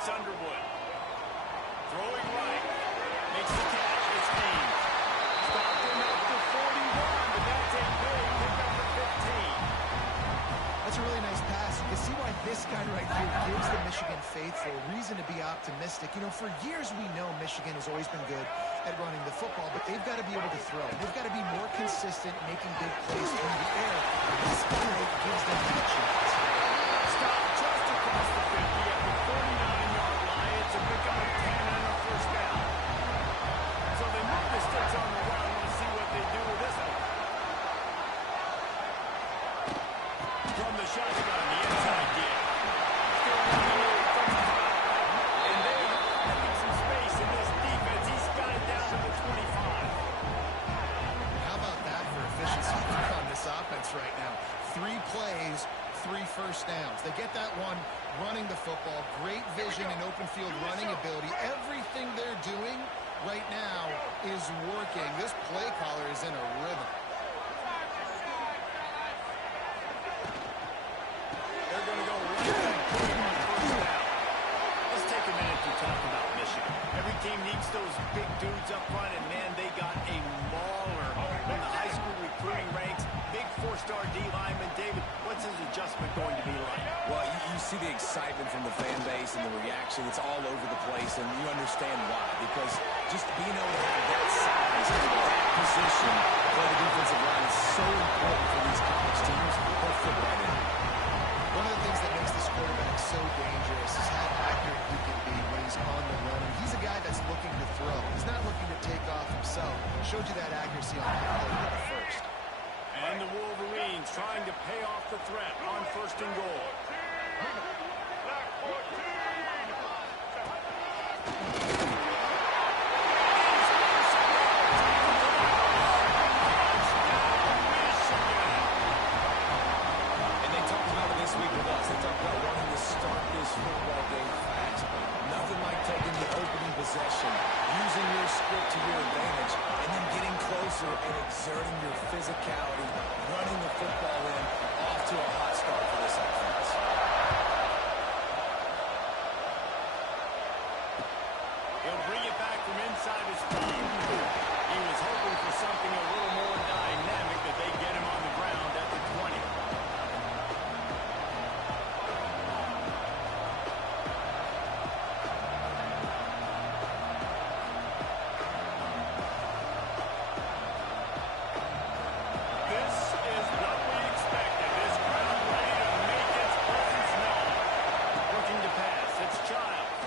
It's Underwood. Throwing right. Makes the catch. It's Haynes. Stopped him up to 41, but that's a big pickup for 15. That's a really nice pass. You can see why this guy right here gives the Michigan faithful reason to be optimistic. You know, for years we know Michigan has always been good at running the football, but they've got to be able to throw. They've got to be more consistent, making big plays through the air. This guy gives them that chance. Stop just across the 50 at the 49-yard line. It's a pickup of 10 and a first down. So they move the sticks on the run. We'll see what they do with this one. From the shotgun, the inside dig. Still running away from the top. And they are having some space in this defense. He's got it down to the 25. How about that for efficiency on this offense right now? 3 plays, 3 first downs. They get that one running the football. Great vision and open field running ability. Everything they're doing right now is working. This play caller is in a rhythm. They're going to go right and put him on first down. Let's take a minute to talk about Michigan. Every team needs those big dudes up front, and man, they got a mauler in the high school recruiting ranks. Big 4-star D lineman. David, what's his adjustment going to be like? Well, you see the excitement from the fan base and the reaction. It's all over the place, and you understand why. Because just being able to have that size, that position, play the defensive line is so important for these college teams. They'll fit right in. One of the things that makes this quarterback so dangerous is how accurate he can be when he's on the run. And he's a guy that's looking to throw. He's not looking to take off himself. Showed you that accuracy on that play with the first. And the Wolverines trying to pay off the threat on first and goal. And they talked about it this week with us. They talked about wanting to start this football game fast. Nothing like taking the opening possession, using your script to your advantage, and then getting closer and exerting your physicality, running the football in, off to a hot start for this offense. He'll bring it back from inside his 5. He was hoping for something a little more dynamic, but they get him on the ground at the 20. This is what we expected. This crowd ready to make its presence known. Looking to pass. It's Childs.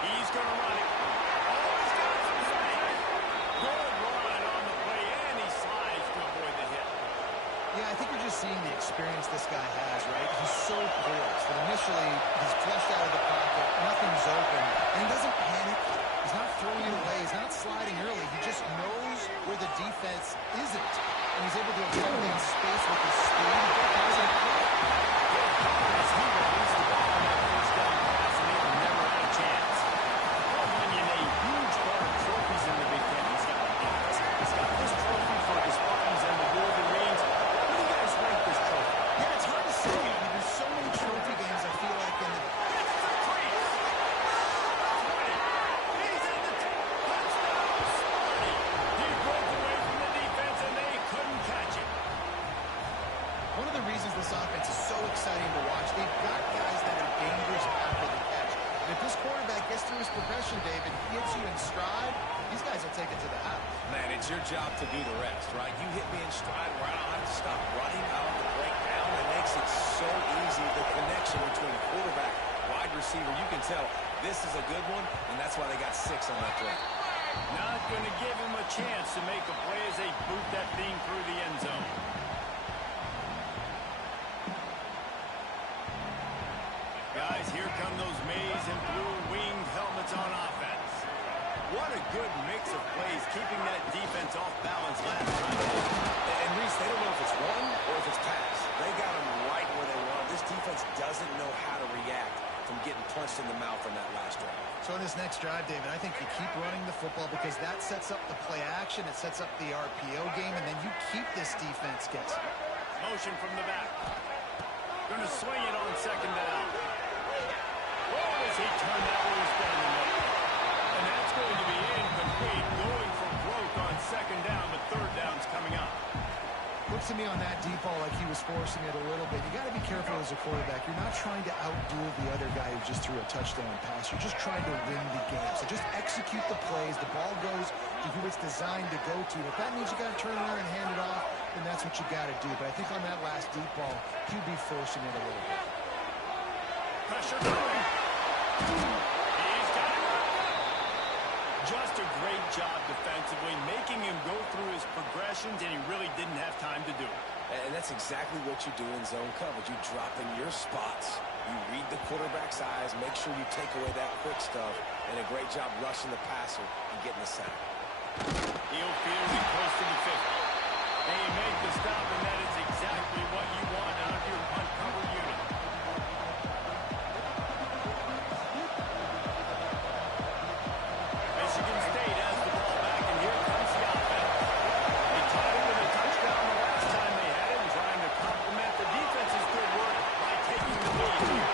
He's going to run it. Oh, he's got some space. Good run on the play, and he slides to avoid the hit. Yeah, I think you're just seeing the experience this guy has, right? He's so poised that initially he's flushed out of the pocket, nothing's open, and he doesn't panic. He's not throwing it away. He's not sliding early. He just knows where the defense isn't, and he's able to accommodate space with his speed. As he runs the ball on that first down pass, and he never had a chance. Paul Bunyan, a huge part of trophies in the Big Ten. He's got lots. He's got this trophy for the Spartans and the Wolverines. Where do you guys rank this trophy? Yeah, it's hard to say. I mean, there's so many trophy games, I feel like, in the... It's the crease. 20. He's in the touchdown. Sparty. He broke away from the defense, and they couldn't catch him. One of the reasons this offense is so exciting to watch, they've got guys that are dangerous after the catch. And if this quarterback gets through his progression, David, gets you in stride, these guys will take it to the house. Man, it's your job to do the rest, right? You hit me in stride where I don't have to stop running. I don't have to break down. It makes it so easy. The connection between quarterback, wide receiver, you can tell this is a good one, and that's why they got 6 on that play. Not going to give him a chance to make a play as they boot that thing through the end zone. Guys, here come those maize and blue winged helmets on offense. What a good mix of plays, keeping that defense off balance last time. And Reese, they don't know if it's run or if it's pass. They got them right where they want. This defense doesn't know how to react from getting punched in the mouth on that last drive. So in this next drive, David, I think you keep running the football because that sets up the play action, it sets up the RPO game, and then you keep this defense guessing. Motion from the back. Going to swing it on second down. as he turned that loose down the middle. And that's going to be incomplete, going for broke on second down, but third down's coming up. Looks to me on that deep ball like he was forcing it a little bit. You got to be careful as a quarterback. You're not trying to outduel the other guy who just threw a touchdown pass. You're just trying to win the game. So just execute the plays. The ball goes to who it's designed to go to. If that means you got to turn around and hand it off, then that's what you got to do. But I think on that last deep ball, QB forcing it a little bit. Pressure coming. He's got it. Just a great job defensively, making him go through his progressions, and he really didn't have time to do it. And that's exactly what you do in zone coverage. You drop in your spots. You read the quarterback's eyes, make sure you take away that quick stuff, and a great job rushing the passer and getting the sack. He'll field it close to the 50. And you make the stop, and that is exactly what you want out of your punt cover unit. Michigan State has the ball back, and here comes the offense. They tied it with a touchdown the last time they had it, and trying to complement the defense's good work by taking the lead here.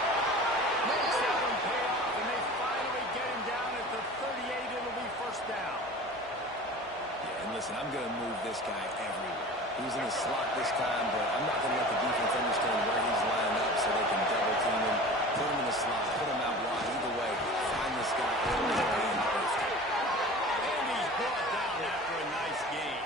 Makes that one pay off, and they finally get him down at the 38. It'll be first down. Yeah, and listen, I'm going to move this guy everywhere. He was in the slot this time, but I'm not going to let the defense understand where he's lining up so they can double team him, put him in the slot, put him out wide. Either way, find this guy early and first. And he's brought down after a nice game.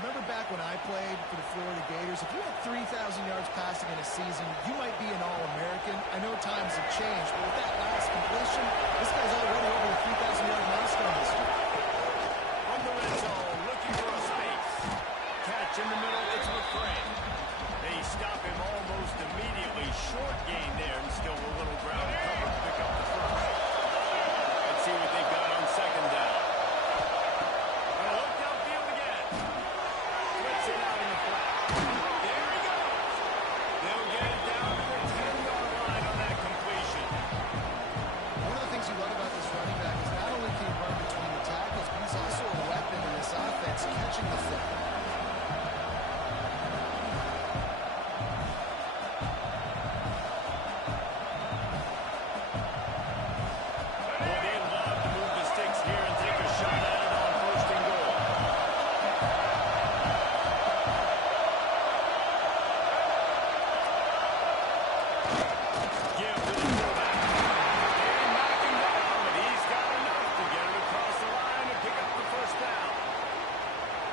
Remember back when I played for the Florida Gators, if you had 3,000 yards passing in a season, you might be an All-American. I know times have changed, but with that last completion, this guy's already over the 3,000-yard milestone this year. From the red zone, looking for a space. Catch in the middle, it's McCray. They stop him almost immediately. Short gain there, and still a little ground cover to pick up the first. Let's see what they've got on second down. Gonna look downfield again. Flips it out in the flat. There he goes. They'll get it down to the 10-yard line on that completion. One of the things you love about this running back is not only can he run between the tackles, but he's also a weapon in this offense, catching the football. Boy, they love to move the sticks here and take a shot at it on first and goal. Give to the fullback. And knock him down, but he's got enough to get it across the line and pick up the first down.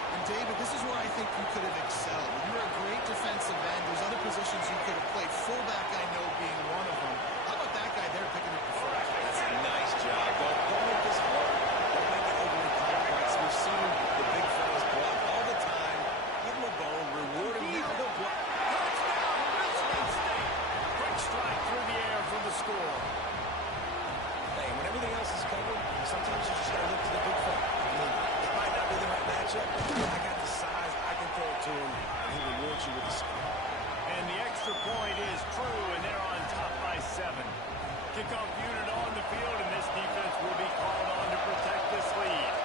And David, this is where I think you could have excelled. You're a great defensive end. There's other positions you could have played. Fullback, I know, being one of them. How about that guy there picking up the first? That's a nice job. Don't make this hard. Don't make it overly complex. We've seen the big fellas block all the time. Give him a bone. Reward him. Now he'll block. Touchdown, Michigan State. Quick strike through the air for the score. Hey, when everything else is covered, sometimes you just got to look to the big fella. I mean, it might not be the right matchup, but I got the size. I can throw it to him, and he rewards you with the score. And the extra point is true, and they're on top by 7. Kickoff unit on the field, and this defense will be called on to protect this lead.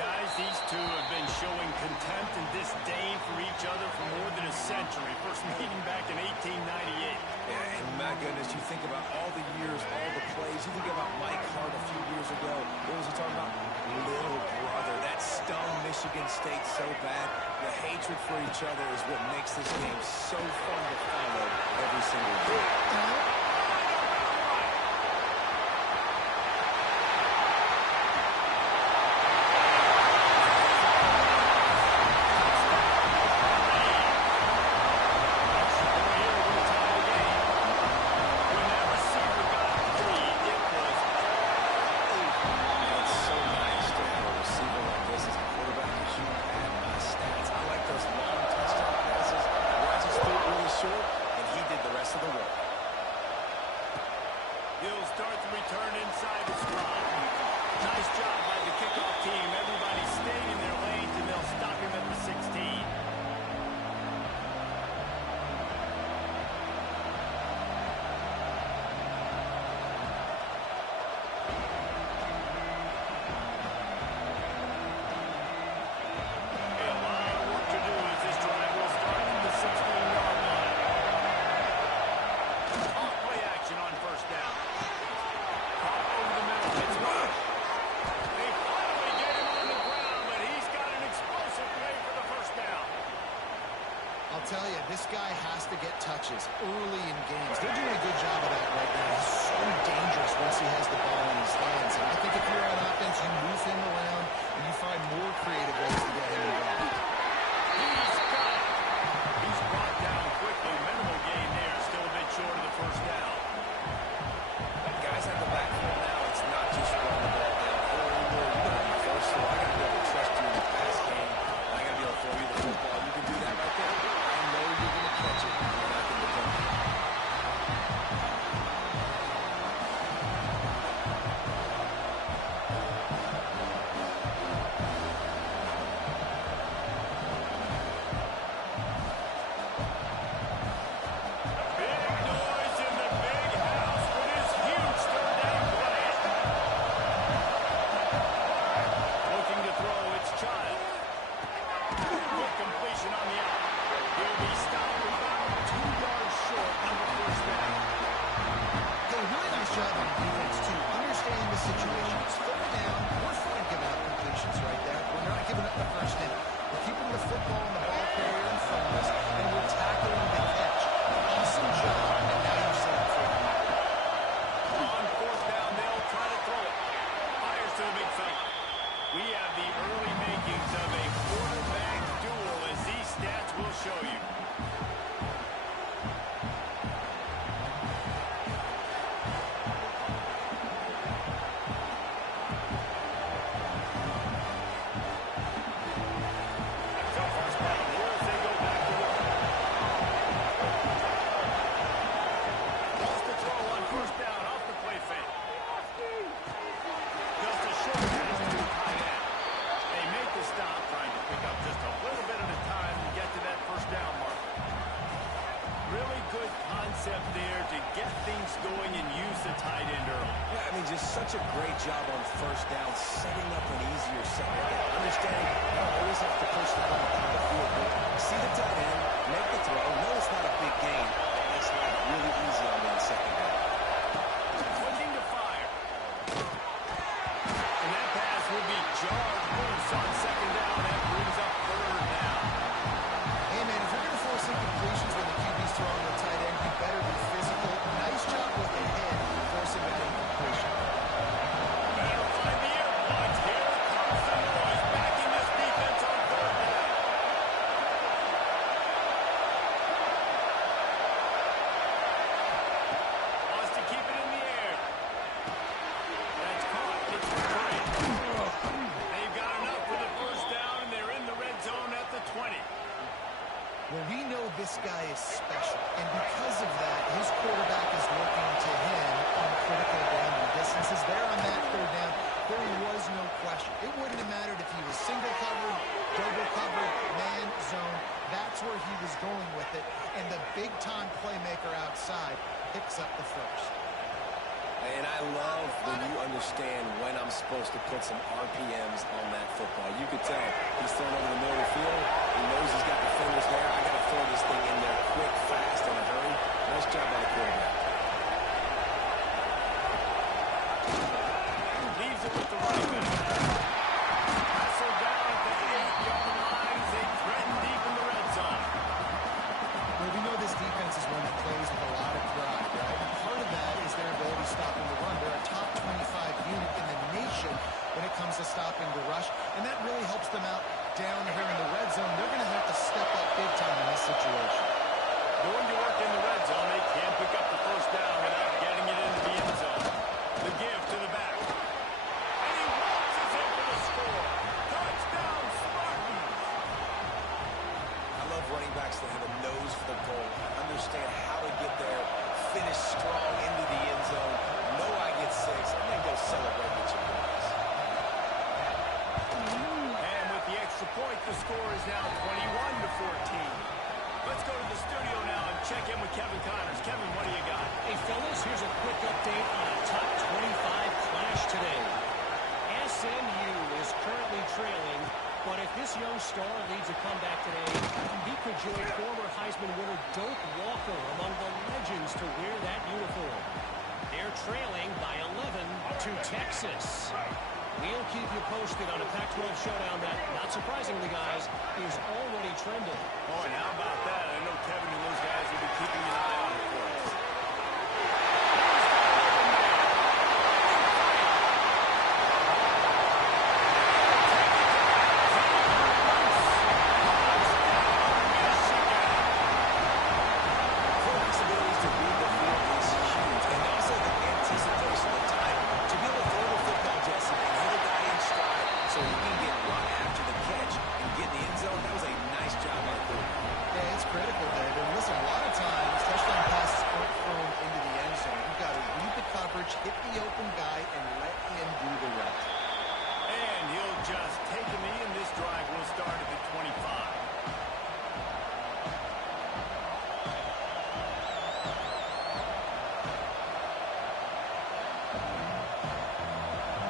Guys, these two have been showing contempt and disdain for each other for more than a century. First meeting back in 1898. Yeah, and my goodness, you think about all the years, all the plays. You think about Mike Hart a few years ago. What was he talking about? Little brother. That stung Michigan State so bad. The hatred for each other is what makes this game so fun to follow every single day. He'll start the return inside the stride. Nice job by the kickoff team. Everybody staying in their lanes, and they'll stop him at the 16. A lot of work to do as this drive will start from the 16-yard This guy has to get touches early in games. They're doing a good job of that right now. He's so dangerous once he has the ball in his hands. And I think if you're on offense, you move him around and you find more creative ways to get him involved. He's brought down quickly. Minimal gain there. Still a bit short of the first down. Guys at the backfield now, it's not just run the ball downfield anymore. You got to be versatile. I got to be able to trust you in the pass game. I got to be able to throw you the football. You can do that right there. I know you're going to catch it, and I can depend on it. Such a great job on first down, setting up an easier second down. Understanding you don't always have to push the ball down the field, but see the tight end, make the throw. No, it's not a big gain. It makes life really easy on that second down. Looking to fire. And that pass will be jarred loose on second down. That brings up third down. Hey, man, if you're going to force incompletions when the QB's throwing the tight end, you better be physical. Nice job with the head, forcing that incompletion. This guy is special, and because of that, his quarterback is looking to him on critical down and distances. There on that third down, there was no question. It wouldn't have mattered if he was single covered, double covered, man, zone. That's where he was going with it, and the big-time playmaker outside picks up the first. And I love when you understand when I'm supposed to put some RPMs on that football. You could tell he's throwing over the middle of the field. He knows he's got defenders there. I got to throw this thing in there quick, fast, in a hurry. Nice job by the quarterback. Leaves it with the running back. Wrestled down at the 8-yard line as they threaten deep in the red zone. Well, we know this defense is one that plays with a lot of pride, right? And part of that is their ability stopping the run. They're a top 25 unit in the nation when it comes to stopping the rush, and that really helps them out down here in the red zone. They're going to have to step up big time in this situation. Going to work in the red zone. They can't pick up the first down without getting it into the end zone. The give to the back. And he launches in for the score. Touchdown, Spartans! I love running backs that have a nose for the goal, understand how to get there, finish strong into the end zone, know I get 6, and then go celebrate with your boys. And with the extra point, the score is now 21-14. Let's go to the studio now and check in with Kevin Connors. Kevin, what do you got? Hey, fellas, here's a quick update on a top 25 clash today. SMU is currently trailing, but if this young star leads a comeback today, he could join former Heisman winner Doak Walker among the legends to wear that uniform. They're trailing by 11 to Texas. We'll keep you posted on a Pac-12 showdown that, not surprisingly, guys, is already trending. Oh, and how about that? I know Kevin and those guys will be keeping an eye on it for us. Hit the open guy and let him do the rest. And he'll just take a knee, and this drive will start at the 25.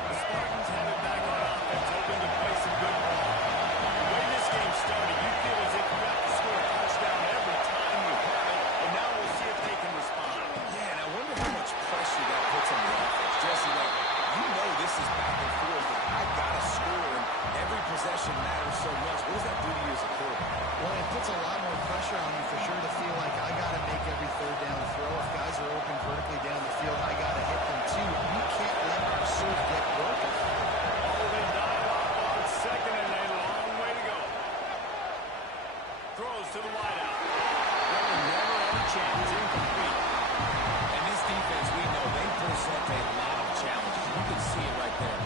The Spartans have it back on offense, hoping to play some good ball. The way this game started, you feel as if you have to score a touchdown every time you have it, and now we'll see if they can respond. Yeah, and I wonder how much pressure that puts on the offense. Jesse, like, you know this is back and forth, and I got to score, and every possession matters so much. What does that do to you as a quarterback? Well, it puts a lot more pressure on you for sure to feel like I got to make every third down throw. If guys are open vertically down the field, I got to hit them too. You can't let our serve get broken. All in dialogue on second, and a long way to go. Throws to the wideout. Well, never had a chance. Incomplete. And this defense, we know, they present a lot of challenges. You can see it right there.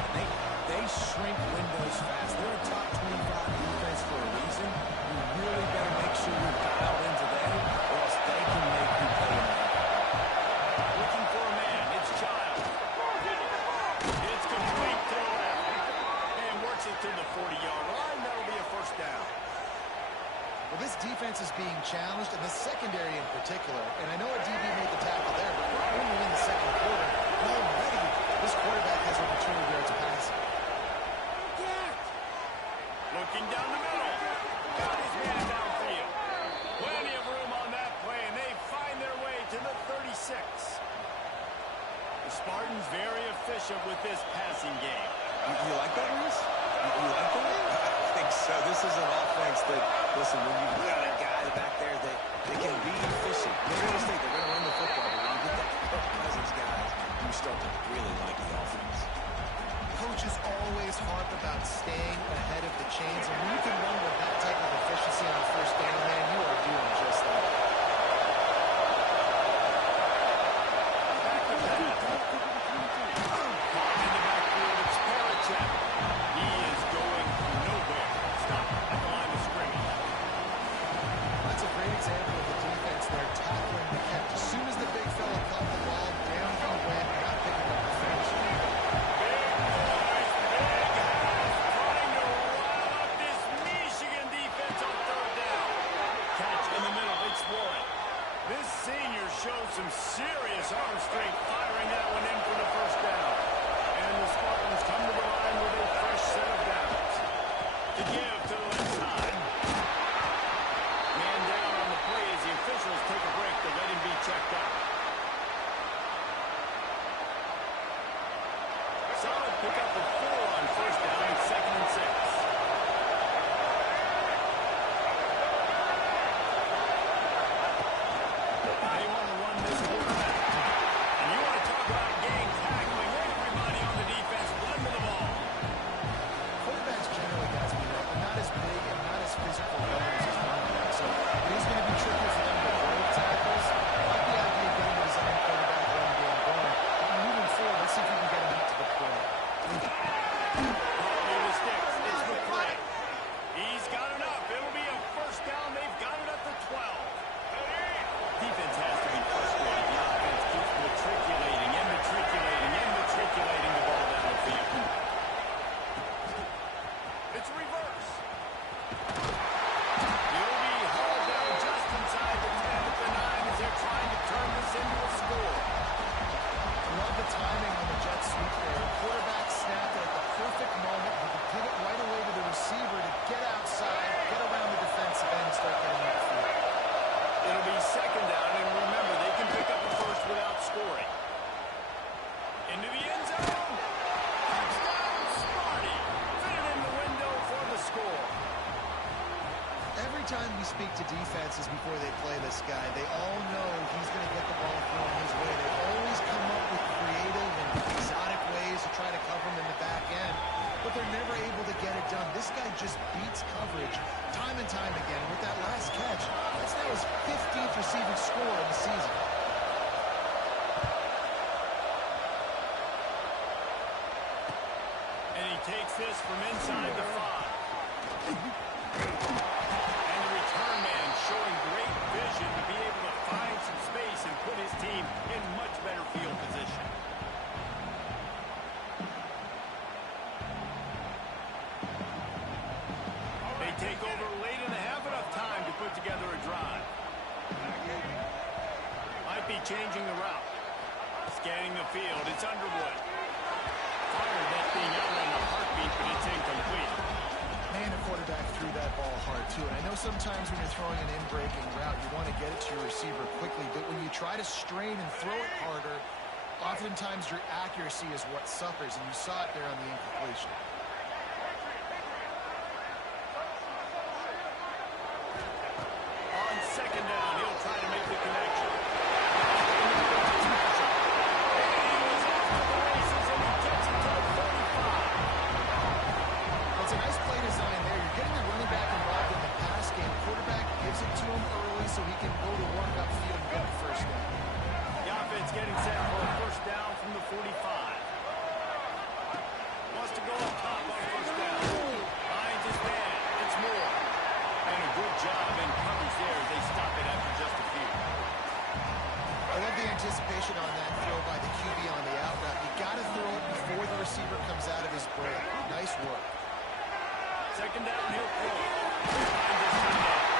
They shrink windows fast. They're a top 25 defense for a reason. You really better make sure you're dialed into them, or else they can make you pay them. Looking for a man. It's Child. It's complete to the left. And works it to the 40-yard line. That'll be a first down. Well, this defense is being challenged, and the secondary in particular. And I know a DB made the tackle there, but we're only in the second quarter. And already, this quarterback has over 200 yards of passing. Looking down the middle. Got his man downfield. Plenty of room on that play, and they find their way to the 36. The Spartans very efficient with this passing game. You like that, Reese? You like that? I think so. This is an offense that, listen, when you've got a guy back there that they can be efficient. Make no mistake, they're going to run the football, but when you get that Kirk Cousins guys, you start to really like the offense. Coaches always harp about staying ahead of the chains, and when you can run with that type of efficiency on the first down, man, you are doing just that. Back to pass. In the backfield, it's Parachek. He is going nowhere. Stop at the line of scrimmage. That's a great example of the defense there tackling the catch. As soon as the big fella caught the ball, down he went, not picking up the finish. This senior showed some serious arm strength firing that one in for the first down. And the Spartans come to the line with a fresh set of downs. To give to the left side. Man down on the play as the officials take a break to let him be checked out. Solid pickup of 4 on first down, second and 6. They want to run this quarterback. And you want to talk about gang tackling. Everybody on the defense run to the ball. Quarterbacks generally, guys, are not as big and not as physical runners as running backs. So it is going to be tricky for them to break tackles. I like the idea of getting the design quarterback run game going. Moving forward, let's see if we can get him out to the play. speak to defenses before they play this guy. They all know he's going to get the ball thrown his way. They always come up with creative and exotic ways to try to cover him in the back end, but they're never able to get it done. This guy just beats coverage time and time again. With that last catch, that's now his 15th receiving score in the season. And he takes this from inside the 5. And the return man showing great vision to be able to find some space and put his team in much better field position. They take over late in the half, enough time to put together a drive. Might be changing the route. Scanning the field, it's Underwood. Fired that thing out on a heartbeat, but it's incomplete. Man, the quarterback threw that ball hard, too. And I know sometimes when you're throwing an in-breaking route, you want to get it to your receiver quickly. But when you try to strain and throw it harder, oftentimes your accuracy is what suffers. And you saw it there on the incompletion. On second down, he'll try to make the connection. It's a nice play design there. You're getting the running back involved in the pass game. Quarterback gives it to him early so he can go to work upfield and get the first down. The offense getting set for a first down from the 45. Wants to go up top on first down. Finds his man. It's Moore. And a good job in coverage there. They stop it after just a few. I love the anticipation on that throw by the QB on the out route. You got to throw it before the receiver comes out of his break. Nice work. Second down, he'll throw. Finds his teammate.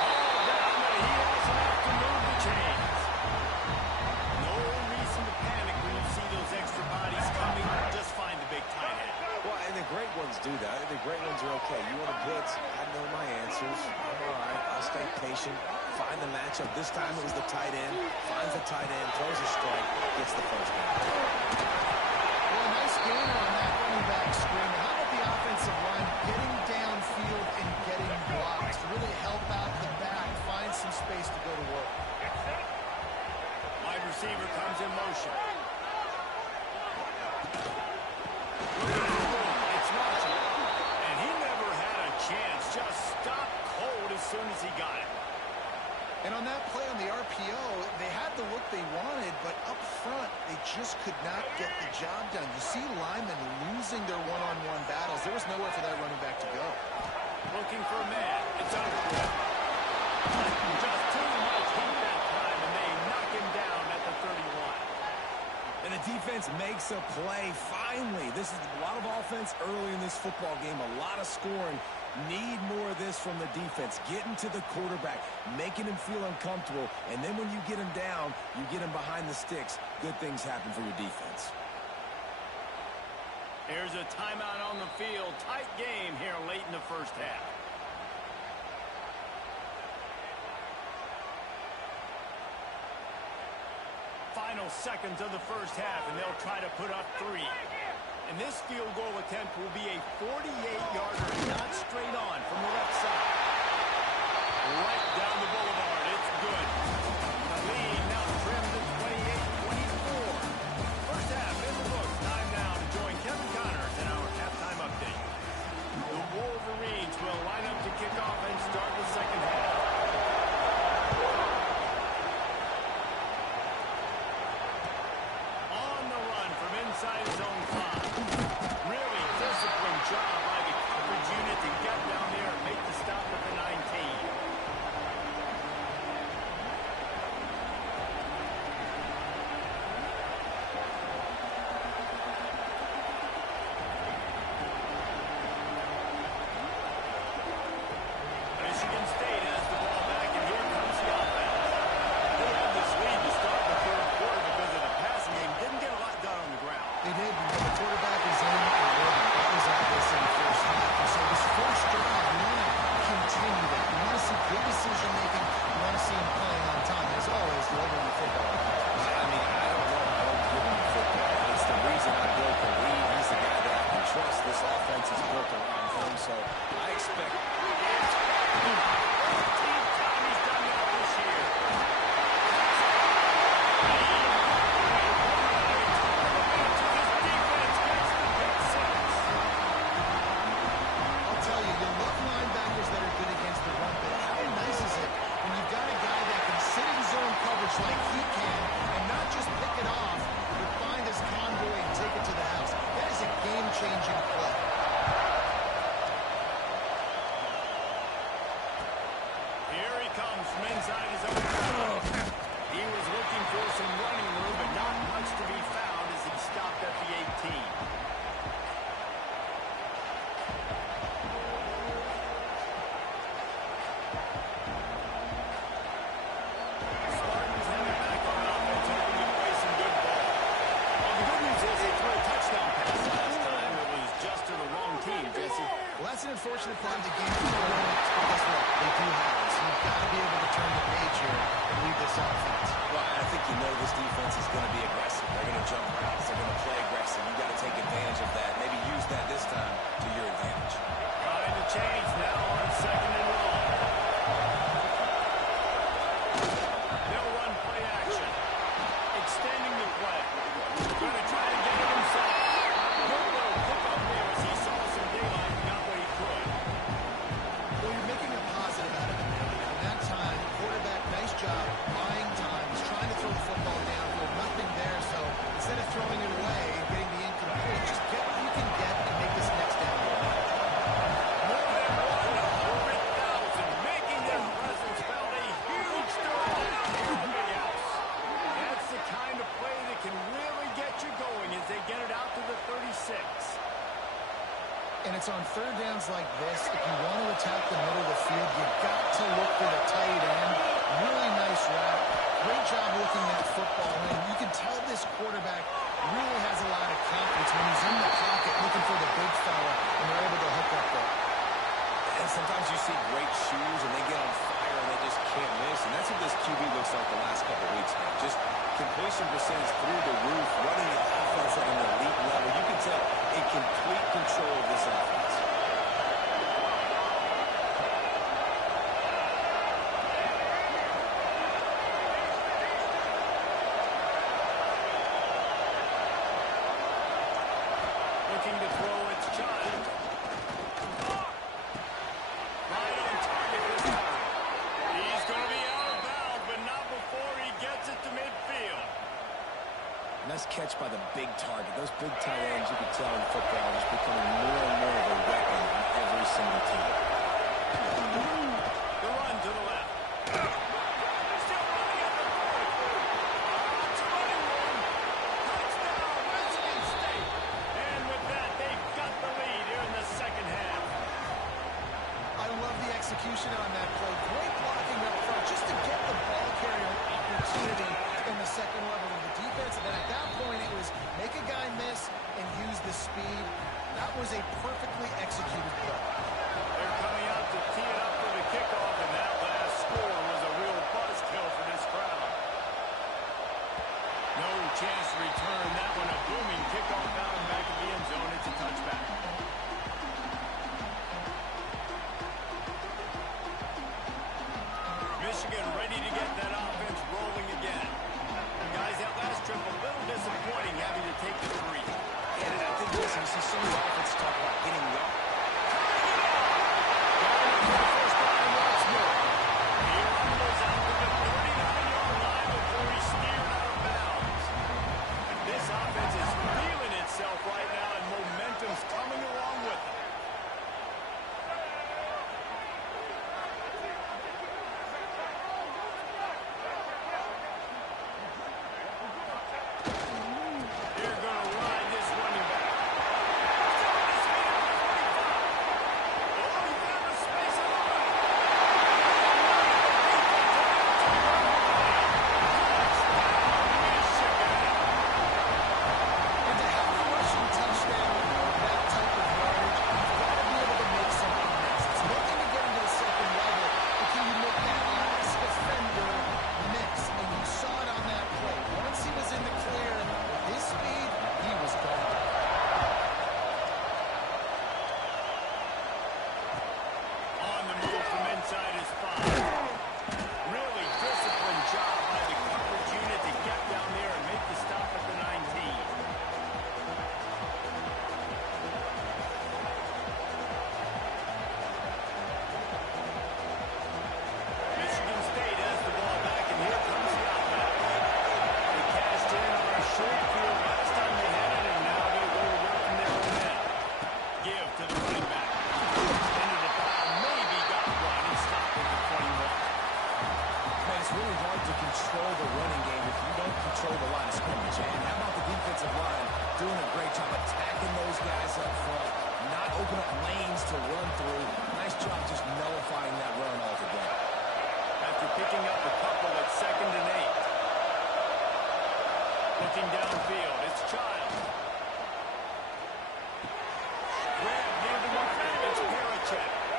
All down, but he has enough to move the chains. No reason to panic when you see those extra bodies coming. Just find the big tight end. Well, and the great ones do that. The great ones are okay. You want to blitz? I know my answers. I'm all right. I'll stay patient. Find the matchup. This time it was the tight end. Finds the tight end, throws a strike, gets the first down. Well, nice gainer on that running back screen. How about the offensive line getting downfield and getting blocks to really help out the back, find some space to go to work? Wide receiver comes in motion. It's Marshall. And he never had a chance. Just stopped cold as soon as he got it. And on that play on the RPO, they had the look they wanted, but up front, they just could not get the job done. You see linemen losing their one-on-one battles. There was nowhere for that running back to go. Looking for a man. It's Underwood. Just too much heat that time, and they knock him down at the 31. And the defense makes a play. Finally, this is a lot of offense early in this football game, a lot of scoring. Need more of this from the defense. Getting to the quarterback, making him feel uncomfortable, and then when you get him down, you get him behind the sticks. Good things happen for your defense. Here's a timeout on the field. Tight game here late in the first half. Final seconds of the first half, and they'll try to put up 3. And this field goal attempt will be a 48-yarder, not straight on from the left side. Right down the boulevard. It's good. The lead now trimmed to 28-24. First half in the books. Time now to join Kevin Connors in our halftime update. The Wolverines will line up to kick off and start the second half. On the run from inside his own 5. Really disciplined job by the coverage unit to get down there and make the stop at the 19. Michigan State has the ball back, and here comes the offense. They had this lead to start the third quarter because of the passing game. Didn't get a lot done on the ground. They did, but the quarterback is in a rhythm. That was obvious in the first half. And so this first drive, we want to continue that. We want to see good decision-making. We want to see him playing on time. As always, delivering the football. I mean, I don't know. I don't give him the football. It's the reason I built the lead. He's the guy that I can trust. This offense is built around him, so I expect... thought the game was going, but guess what? They do have it. So you've got to be able to turn the page here and lead this offense. Well, I think you know this defense is going to be aggressive. They're going to jump routes. They're going to play aggressive. You've got to take advantage of that. Maybe use that this time to your advantage. Trying to change now on second and long. They'll run play action. Extending the play. Going to try to get it himself. Good little pick up there as he saw some daylight and got what he could. Well, you're making a positive out of it now. In that time, quarterback, nice job, buying time. He's trying to throw the football downfield. Nothing there, so instead of throwing it away and getting the incomplete, just get what you can get and make this next down go. More than 100,000 making their presence felt. A huge third down here in the big house. That's the kind of play that can really get you going as they get it out to the 36. And it's on third downs like this. If you want to attack the middle of the field, you've got to look for the tight end. Really nice route. Great job looking that football in. You can tell this quarterback really has a lot of confidence when he's in the pocket looking for the big fella, and they're able to hook up there. And sometimes you see great shoes, and they get on fire, and they just can't miss. And that's what this QB looks like the last couple of weeks, man. Just completion percentage through the roof, running the offense at an elite level. You can tell in complete control of this offense. Looking to throw its Child. Right on target this time. He's going to be out of bounds, but not before he gets it to midfield. Nice catch by the big target. Those big tight ends, you can tell in football, are just becoming more and more of a weapon on every single team. The run to the left. Still running at the 40. It's running one. Touchdown, Michigan State. And with that, they've got the lead here in the second half. I love the execution on that play. Great blocking up front just to get the ball carrier opportunity in the second level of the defense. And then at that point, it was make a guy miss and use the speed. That was a perfectly executed play. They're coming out to tee it up for the kickoff, and that last score was a real buzzkill for this crowd. No chance to return that one. A booming kickoff out and back of the end zone. It's a touchback. Michigan ready to get that offense rolling again. Guys, that last trip a little disappointing having to take the 3. Yeah, I think, listen, you see so many offenses talk about getting young. Going for the first down once more. He rumbles out to the 39-yard line before he's steered out of bounds. And this offense is feeling itself right now, and momentum's coming along with it. They're going to ride this running back. Still on his feet at the 45. Oh, he found a space on the right. And to have a rushing touchdown of that type of yardage, you've got to be able to make something next. It's one thing to get into the second level, but can you make that last defender miss? And you saw it on that play. Once he was in the clear, with his speed, he was gone. On the move from inside his 5. Really disciplined job by the coverage unit to get down there and make the stop at the 19. Michigan State has the ball back, and here comes the outback. They cashed in on a short field last time they had it, and now they'll go to work from their own end. Give to the running back. Into the pile, maybe got one and stopped at the 21. Man, it's really hard to control the running game if you don't control the line of scrimmage. And how about the defensive line doing a great job attacking those guys up front, not open up lanes to run through. Nice job just nullifying that run altogether. After picking up a couple at 2nd and 8. Looking downfield, it's Child. Grab near the line, it's Parachek.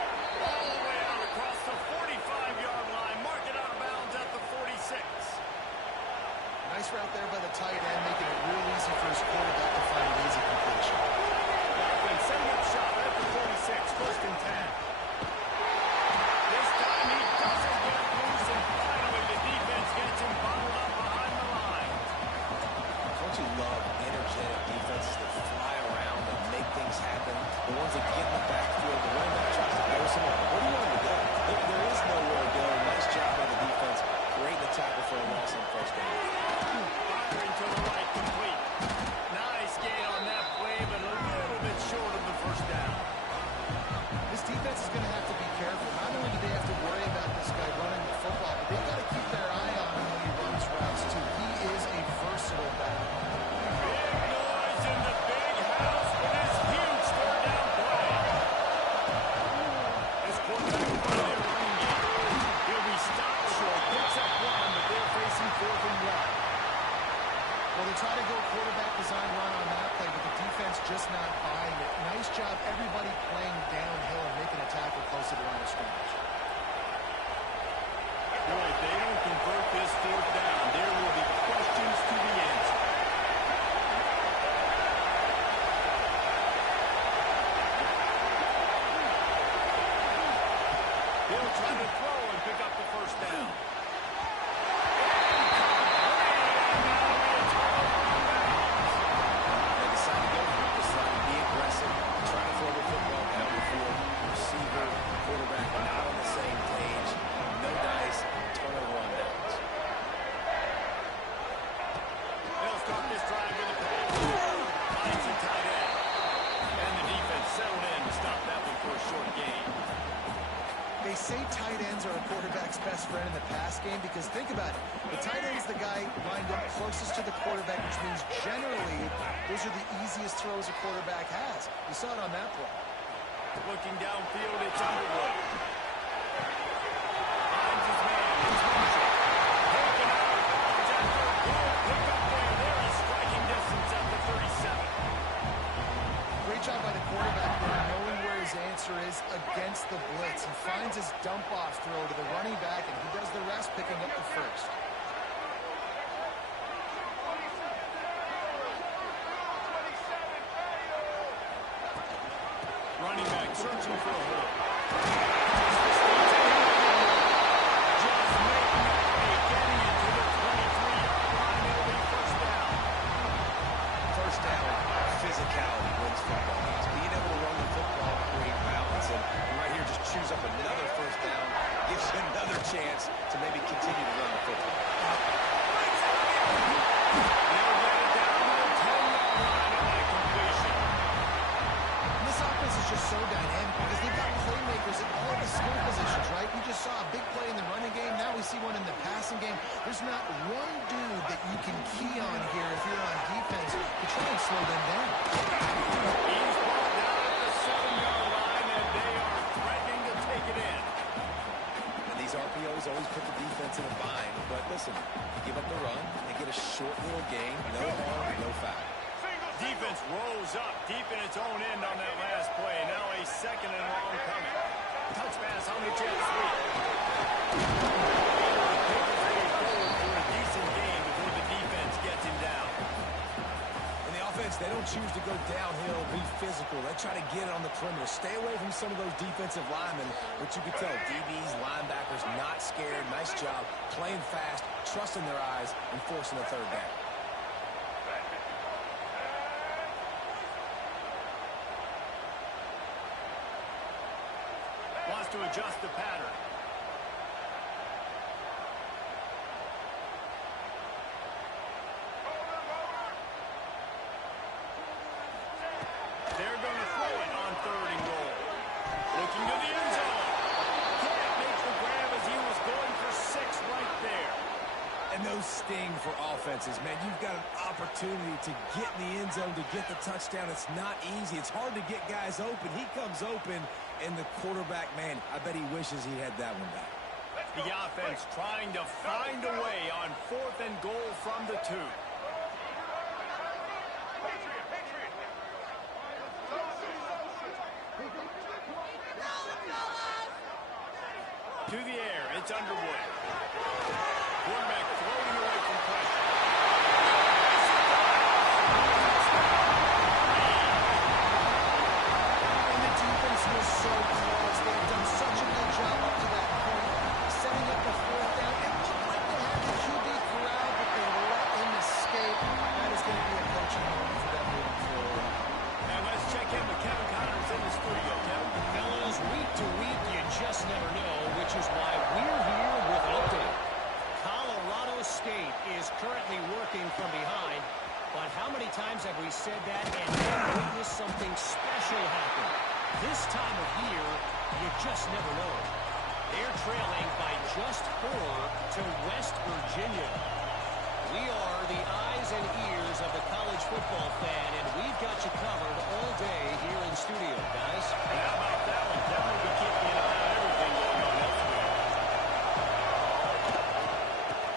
to get in the backfield. The running back tries to go somewhere. Where do you want him to go? There is nowhere to go. Nice job by the defense. Great the tackle for a loss on first down. Firing to the right, complete. Nice gain on that play, but a little bit short of the first down. This defense is going to have to be careful. Not only do they have to worry about this guy running the football, but they've got to keep their eye on him when he runs routes, too. He is a versatile back. Big noise in the big house for this huge third down play. This quarterback in front of their running game. He'll be stopped short, picks up one, but they're facing 4th and 1. Well, they try to go quarterback design run on that play, but the defense just not buying it. Nice job, everybody playing downhill and making a tackle close to the line of scrimmage. Boy, if they don't convert this 4th down, there will be questions to be answered. He'll try to throw and pick up the first down. They decide to go for it. Decide to be aggressive. Try to throw the football down the field. Receiver, quarterback not on the same page. No dice. Turnover on downs. They'll start this drive with a pass. Finds a tight end. And the defense settled in to stop that one for a short gain. They say tight ends are a quarterback's best friend in the pass game because think about it. The tight end's the guy lined up closest to the quarterback, which means generally those are the easiest throws a quarterback has. You saw it on that play. Looking downfield, it's Underwood. Finds his man. He's motion. Taken out. It's after a goal. Pick up there. There is striking distance at the 37. Great job by the quarterback there, knowing where his answer is against the blitz. He finds his dump-off throw to the running back, and he does the rest, picking up the first. Running back searching for a hole. Just making a play, getting into the 23-yard line. It'll be first down. First down, physicality wins football games. Being able to run the football, create balance, and right here just chews up another first down, gives you another chance to maybe continue to run the football. They'll get it down to the 10-yard line on that completion. This offense is just so dynamic because they've got playmakers at all the skill positions, right? We just saw a big play in the running game. Now we see one in the passing game. There's not one dude that you can key on here if you're on defense to try and slow them down. He's brought down at the 7-yard line, and they are threatening to take it in. And these RPOs always put the defense in a bind. But listen, you give up the run, they get a short little gain, no harm, no foul. Defense rolls up deep in its own end on that last play. Now a 2nd and long coming. Touch pass on the jet sweep. Papers stay forward for a decent game before the defense gets him down. In the offense, they don't choose to go downhill, be physical. They try to get it on the perimeter. Stay away from some of those defensive linemen, but you can tell DBs, linebackers, not scared. Nice job playing fast, trusting their eyes, and forcing the third down. Wants to adjust the pattern. They're going to throw it on 3rd and goal. Looking to the end zone. Can't make the grab as he was going for 6 right there. And those sting for offenses, man. You've got an opportunity to get in the end zone, to get the touchdown. It's not easy. It's hard to get guys open. He comes open, and the quarterback, man, I bet he wishes he had that one back. The offense trying to find a way on 4th and goal from the 2. To the air, it's Underwood. Quarterback floating away from pressure. And the defense was so close. They have done such a good job up to that point, setting up the 4th down. It looked like they had the QB corral, but they let him escape. That is going to be a coaching moment for them moving forward. And let's check in with Kevin Connors in the studio. said that and then witness something special happen. This time of year, you just never know. They're trailing by just 4 to West Virginia. We are the eyes and ears of the college football fan, and we've got you covered all day here in studio, guys. And how about that one? Definitely be keeping an eye on everything going on elsewhere.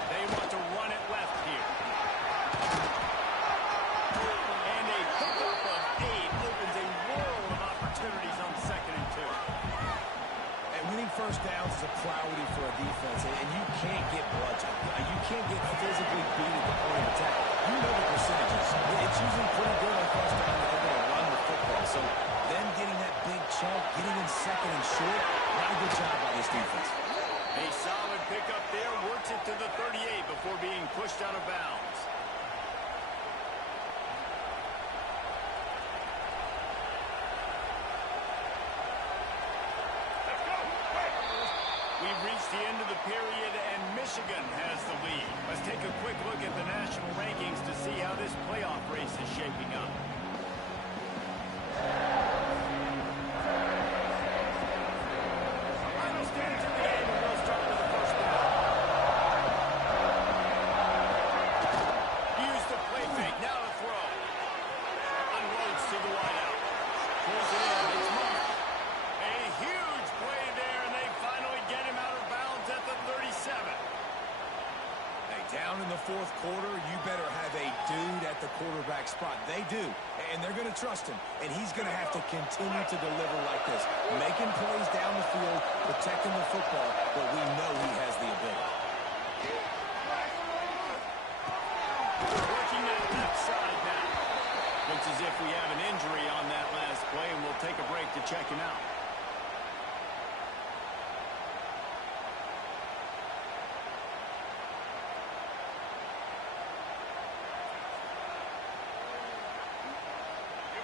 They want to run it left here. And a pickup of 8 opens a world of opportunities on 2nd and 2. And winning first downs is a priority for a defense, and you can't get bludgeoned. You can't get physically beat at the point of attack. You know the percentages. It's usually pretty good on first down that they're going to run the football. So them getting that big chunk, getting in 2nd and short, not a good job by this defense. A solid pickup there, works it to the 38 before being pushed out of bounds. We've reached the end of the period, and Michigan has the lead. Let's take a quick look at the national rankings to see how this playoff race is shaping up. Final stage of the game, and we'll start with the first down. Use the play fake, now to throw. Unloads to the wideout. Pulls it in, it's marked. A huge play there, and they finally get him out of bounds at the 37. Hey, down in the 4th quarter, you better have a dude at the quarterback spot. They do, and they're going to trust him, and he's going to have to continue to deliver like this, making plays down the field, protecting the football, but we know he has the ability. Working that left side now. Looks as if we have an injury on that last play, and we'll take a break to check him out.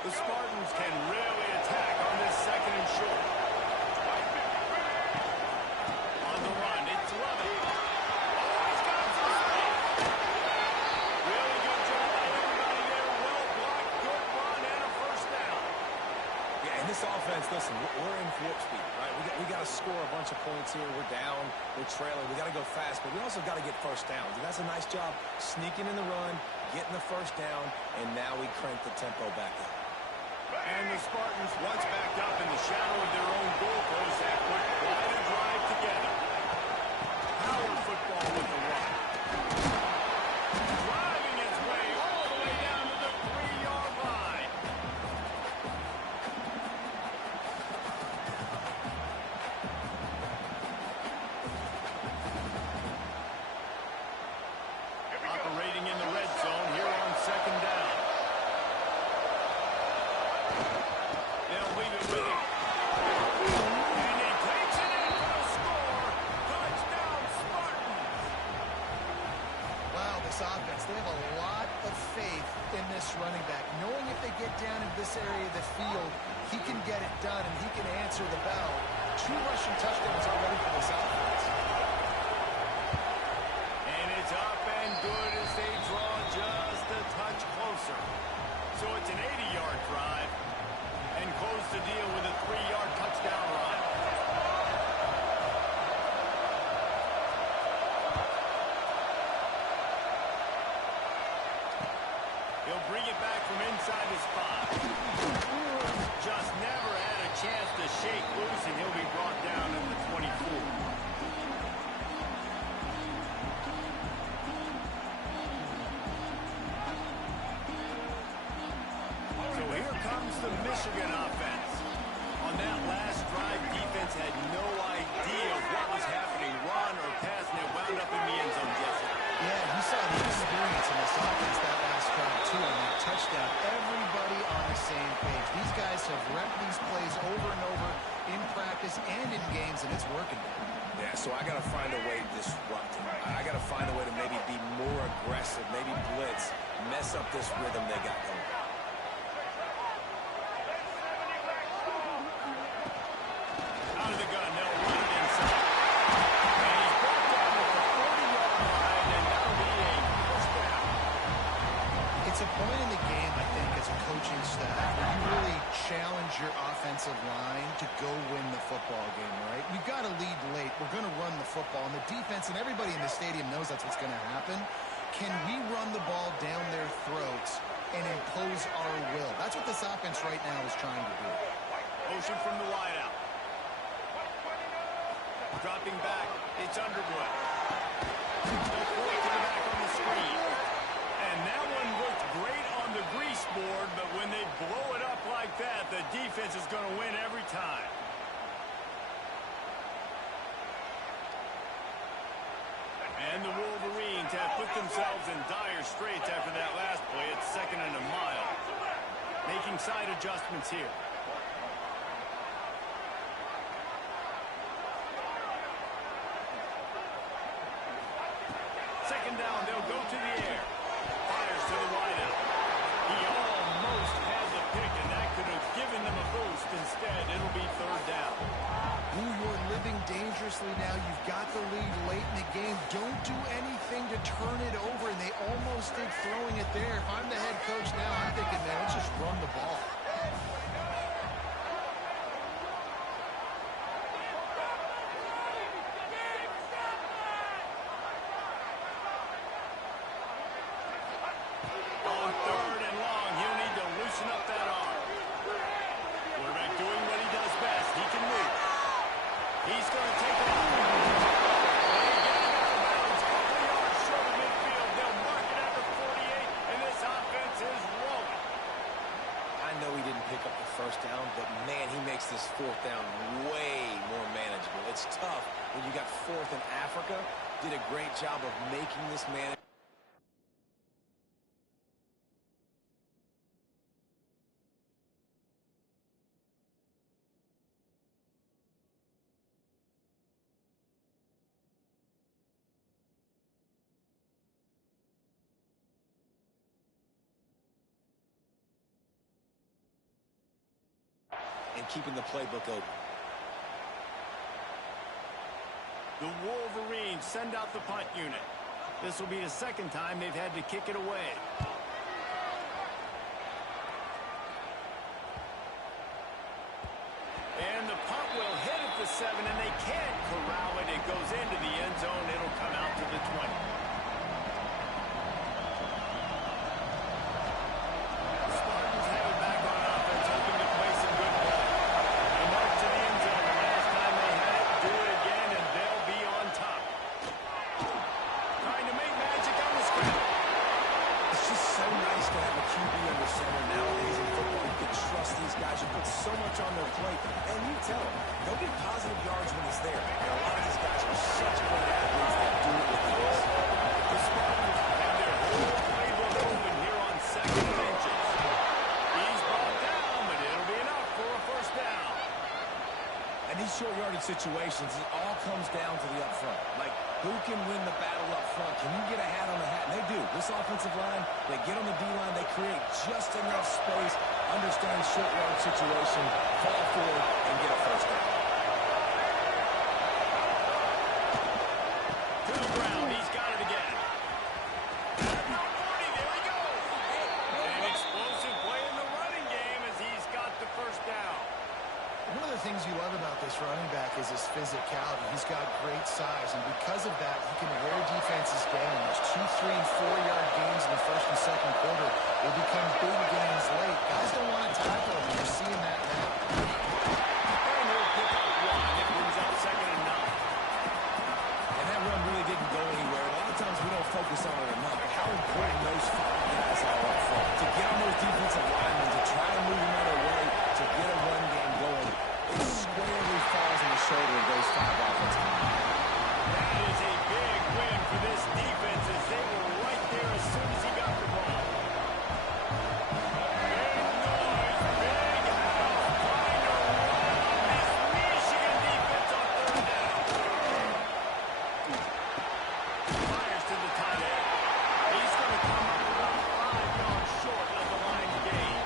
The Spartans can really attack on this 2nd and short. On the run, it's Lovett. Oh, he's got some space. Really good job by everybody there. Well blocked, good run, and a first down. Yeah, in this offense, listen, we're in warp speed, right? We got to score a bunch of points here. We're down, we're trailing. We got to go fast, but we also got to get first downs. And that's a nice job sneaking in the run, getting the first down, and now we crank the tempo back up. And the Spartans, once backed up in the shadow of their own goalpost, have put quite a drive together. Power football with the run. Driving its way all the way down to the 3-yard line. Operating in the red zone here on 2nd down. They'll leave it with him. And he takes it in for the score. Touchdown, Spartans. Wow, this offense, they have a lot of faith in this running back, knowing if they get down in this area of the field, he can get it done and he can answer the bell. 2 rushing touchdowns already for this offense. And it's up and good as they draw just a touch closer. So it's an 80-yard drive and close the deal with a 3-yard touchdown run. He'll bring it back from inside his 5. Just never had a chance to shake loose, and he'll be brought down at the 24. The Michigan offense. On that last drive, defense had no idea what was happening, run or pass, and it wound up in the end zone, Jesse. Yeah, you saw the experience in this offense that last drive, too, on that touchdown. Everybody on the same page. These guys have repped these plays over and over in practice and in games, and it's working. Yeah, so I got to find a way to disrupt him. I got to find a way to maybe be more aggressive, maybe blitz, mess up this rhythm they got going. Out of the gun, they'll run it inside. And he's brought down at the 40-yard line, and that'll be a first down. It's a point in the game, I think, as needs your offensive line to go win the football game, right? We've got to lead late. We're going to run the football. And the defense and everybody in the stadium knows that's what's going to happen. Can we run the ball down their throats and impose our will? That's what this offense right now is trying to do. Motion from the wideout. Dropping back. It's Underwood. They'll pull it to the back on the screen. And that one looked great on the grease board, but when they blow it up like that, the defense is going to win every time. And the Wolverines have put themselves in dire straits after that last play. It's 2nd and a mile. Making side adjustments here. Second down, they'll go to the air. Fires to the wideout. He almost had the pick, and that could have given them a boost. Instead, it'll be 3rd down. Ooh, you're living dangerously now. You've got the lead late in the game. Don't do anything to turn it over, and they almost did throwing it there. If I'm the head coach now, I'm thinking, man, let's just run the ball. On 3rd and long, he'll need to loosen up that arm. Quarterback doing what he does best. He can move. He's going to take off. They get him out of bounds. A couple yards short of midfield. They'll mark it after 48, and this offense is rolling. I know he didn't pick up the 1st down, but, man, he makes this 4th down way more manageable. It's tough when you got 4th in Africa. Did a great job of making this manageable. And keeping the playbook open. The Wolverines send out the punt unit. This will be the 2nd time they've had to kick it away. And the punt will hit at the 7, and they can't corral it. It goes into the end zone. It'll come out to the 20. Spartans have it back on offense, hoping to play some good ball. They march to the end zone. The last time they had it, do it again, and they'll be on top. Trying to make magic on the scramble. It's just so nice to have a QB under center nowadays in football. You can trust these guys. You put so much on their plate, and you tell them they'll get positive yards when it's there. And a lot of these guys are such great athletes that do it with ease. The Spartans have their whole playbook open here on 2nd and inches. He's brought down, but it'll be enough for a 1st down. And these short yardage situations, it all comes down to the up front. Like, who can win the battle up front? Can you get a hat on the hat? And they do. This offensive line, they get on the D-line, they create just enough space, understand short yardage situation, fall forward, and get a 1st down. To the ground, he's got it again. At the 40, there he goes. An explosive play in the running game as he's got the 1st down. One of the things you love about this running back is his physicality. He's got great size, and because of that, he can wear defenses down. Those 2, 3, and 4-yard gains in the 1st and 2nd quarter will become big gains late. Guys don't want to tackle him. You're seeing that now. And he'll pick up 1. It brings up 2nd and 9. And that run really didn't go anywhere. A lot of times we don't focus on it enough, but how important those 5 guys are up front. To get on those defensive linemen, to try to move them out of the way, to get a run game going, it squarely falls on the shoulder of those 5 offensive linemen. That is a big win for this defense as they were right there as soon as he got the ball. Big noise, big house, trying to run on this Michigan defense on 3rd down. Fires to the tight end. He's going to come up about 5 yards short of the line gain.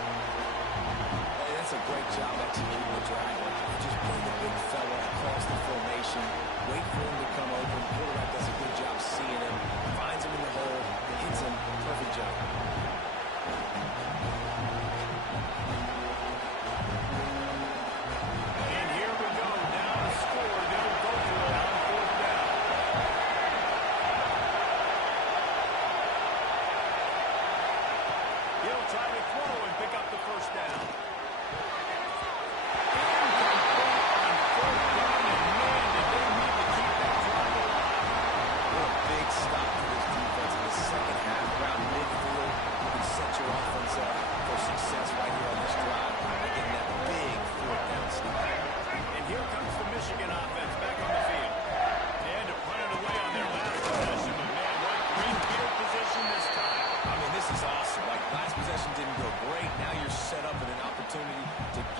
Hey, that's a great job executing the drag. Just bring the big fella across the formation, wait for him to come open. Quarterback does a good job seeing him, finds him in the hole, hits him. Perfect job.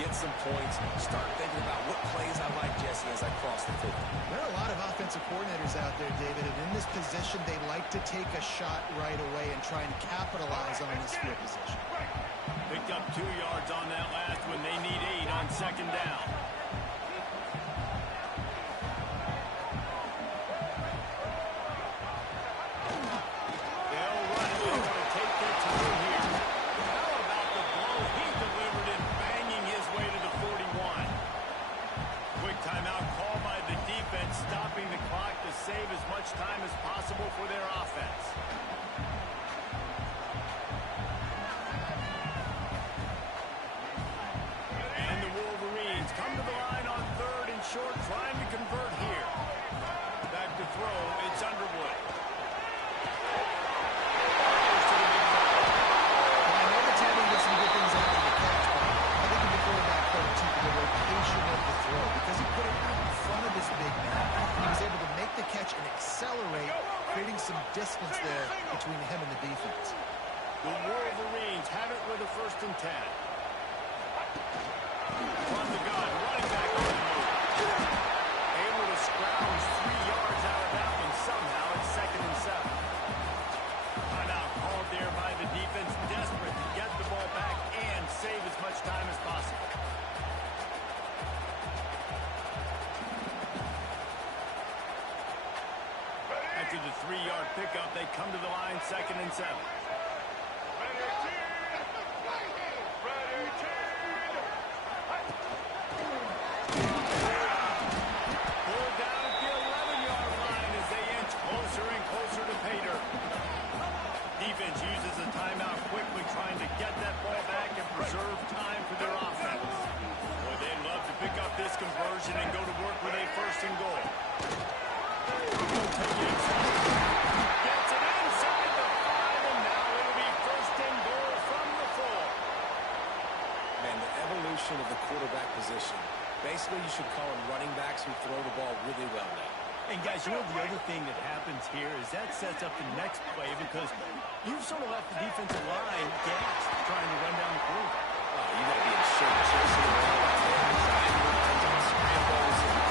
get some points, start thinking about what plays I like, Jesse, as I cross the 50. There are a lot of offensive coordinators out there, David, and in this position, they like to take a shot right away and try and capitalize on this field position. Picked up 2 yards on that last one. They need 8 on second down. They'll run it. They want to take their time here. How about the blow he delivered in banging his way to the 41? Quick timeout call by the defense, stopping the clock to save as much time as possible for their offense. And the Wolverines come to the line on 3rd and short, trying to convert here. Back to throw, it's Underwood. I know the timing did some good things after the catch, but I think the quarterback credit to the location of the throw because he put it out in front of his big man. He was able to make the catch and accelerate, creating some distance there between him and the defense. The Wolverines have it with a 1st and 10. On the gun, running back on the move. Able to scrounge 3 yards out of that one somehow. It's 2nd and 7. Timeout called there by the defense, desperate to get the ball back and save as much time as possible. After the 3-yard pickup, they come to the line, 2nd and 7. Pulled down at the 11-yard line as they inch closer and closer to pay dirt. Defense uses a timeout quickly, trying to get that ball back and preserve time for their offense. Boy, they'd love to pick up this conversion and go to work with a 1st and goal. Gets it inside the 5, and now it'll be 1st and goal from the 4. Man, the evolution of the quarterback position. Basically, you should call them running backs who throw the ball really well now. And guys, you know the other thing that happens here is that sets up the next play because you've sort of left the defensive line gassed trying to run down the quarterback. Oh, you got to be in shape, chasing around out there, designing lines on scrambles.